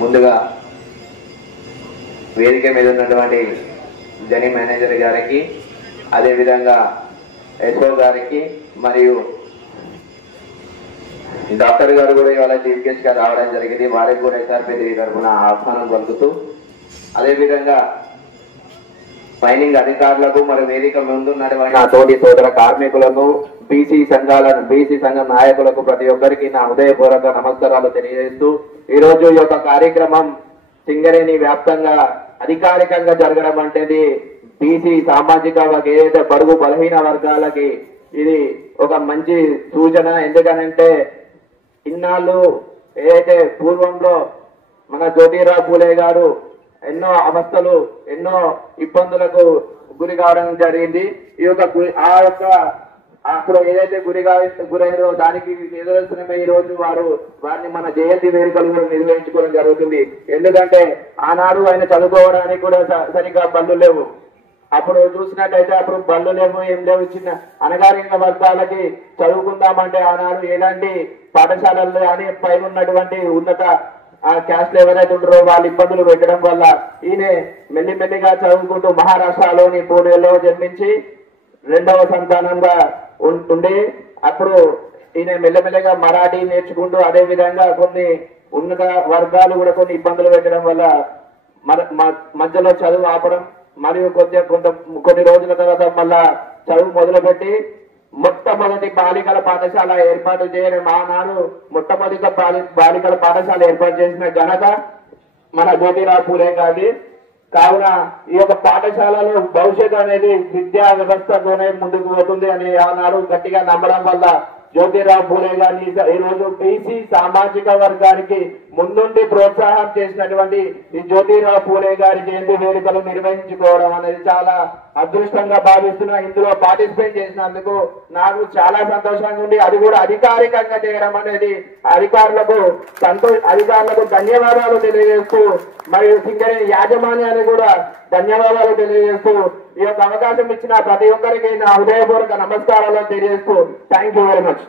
ముందుగా వేదిక మీద ఉన్నటువంటి జని మేనేజర్ గారికి, అదేవిధంగా ఎస్ఓ గారికి మరియు డాక్టర్ గారు కూడా ఇవాళ చీఫ్ గెస్ట్ గా రావడం జరిగింది. వారికి కూడా ఎస్ఆర్పి తరఫున ఆహ్వానం పలుకుతూ, అదేవిధంగా మైనింగ్ అధికారులకు మరియు వేదిక ముందున్నటువంటి నా తోటి సోదర కార్మికులను, బీసీ సంఘాలను, బీసీ సంఘం నాయకులకు ప్రతి ఒక్కరికి నా హృదయపూర్వక నమస్కారాలు తెలియజేస్తూ, ఈరోజు ఈ యొక్క కార్యక్రమం సింగరేణి వ్యాప్తంగా అధికారికంగా జరగడం అంటేది బీసీ సామాజిక ఏదైతే బడుగు బలహీన వర్గాలకి ఇది ఒక మంచి సూచన. ఎందుకనంటే ఇన్నాళ్ళు ఏదైతే పూర్వంలో మన జ్యోతిరావు పూలే గారు ఎన్నో అవస్థలు, ఎన్నో ఇబ్బందులకు గురి కావడం జరిగింది. ఈ యొక్క అప్పుడు ఏదైతే గురైనో దానికి నిదర్శనమే ఈ రోజు వారిని మన జయంతి వేడుకలు కూడా నిర్వహించుకోవడం జరుగుతుంది. ఎందుకంటే ఆనాడు ఆయన చదువుకోవడానికి కూడా సరిగ్గా బళ్ళు లేవు. అప్పుడు చూసినట్టయితే అప్పుడు బళ్ళు లేవు, ఏం లేవు. చిన్న అనగారిన వర్గాలకి చదువుకుందామంటే ఆనాడు ఎలాంటి పాఠశాలల్లో అని పైన ఉన్నటువంటి ఉన్నత క్యాస్ట్ ఎవరైతే ఉంటారో వాళ్ళు ఇబ్బందులు పెట్టడం వల్ల ఈయన మెల్లిమెల్లిగా చదువుకుంటూ మహారాష్ట్రలోని పూణేలో జన్మించి రెండవ సంతానంగా ఉండి అప్పుడు ఈయన మెల్లమెల్లగా మరాఠీ నేర్చుకుంటూ, అదే విధంగా కొన్ని ఉన్నత వర్గాలు కూడా కొన్ని ఇబ్బందులు పెట్టడం వల్ల మధ్యలో చదువు ఆపడం మరియు కొన్ని రోజుల తర్వాత మళ్ళా చదువు మొదలుపెట్టి మొట్టమొదటి బాలికల పాఠశాల ఏర్పాటు చేయడం, ఆనాడు మొట్టమొదటి బాలికల పాఠశాల ఏర్పాటు చేసిన ఘనత మన జ్యోతిరావు పూలే గారి. కావున ఈ యొక్క పాఠశాలలో భవిష్యత్తు అనేది విద్యా వ్యవస్థతోనే ముందుకు పోతుంది అని ఆనాడు గట్టిగా నమ్మడం వల్ల జ్యోతిరావు పూలే గారిని ఈ రోజు బీసీ సామాజిక వర్గానికి ముందుండి ప్రోత్సాహం చేసినటువంటి ఈ జ్యోతిరావు పూలే గారి జయంతి వేడుకలు నిర్వహించుకోవడం అనేది చాలా అదృష్టంగా భావిస్తున్నా. ఇందులో పార్టిసిపేట్ చేసినందుకు నాకు చాలా సంతోషంగా ఉంది. అది కూడా అధికారికంగా చేయడం అనేది అధికారులకు ధన్యవాదాలు తెలియజేస్తూ, మరియు సింగరేణి యాజమాన్యాన్ని కూడా ధన్యవాదాలు తెలియజేస్తూ, ఈ యొక్క అవకాశం ఇచ్చిన ప్రతి ఒక్కరికి నా హృదయపూర్వక నమస్కారాలు తెలియజేస్తూ థ్యాంక్ యూ వెరీ మచ్.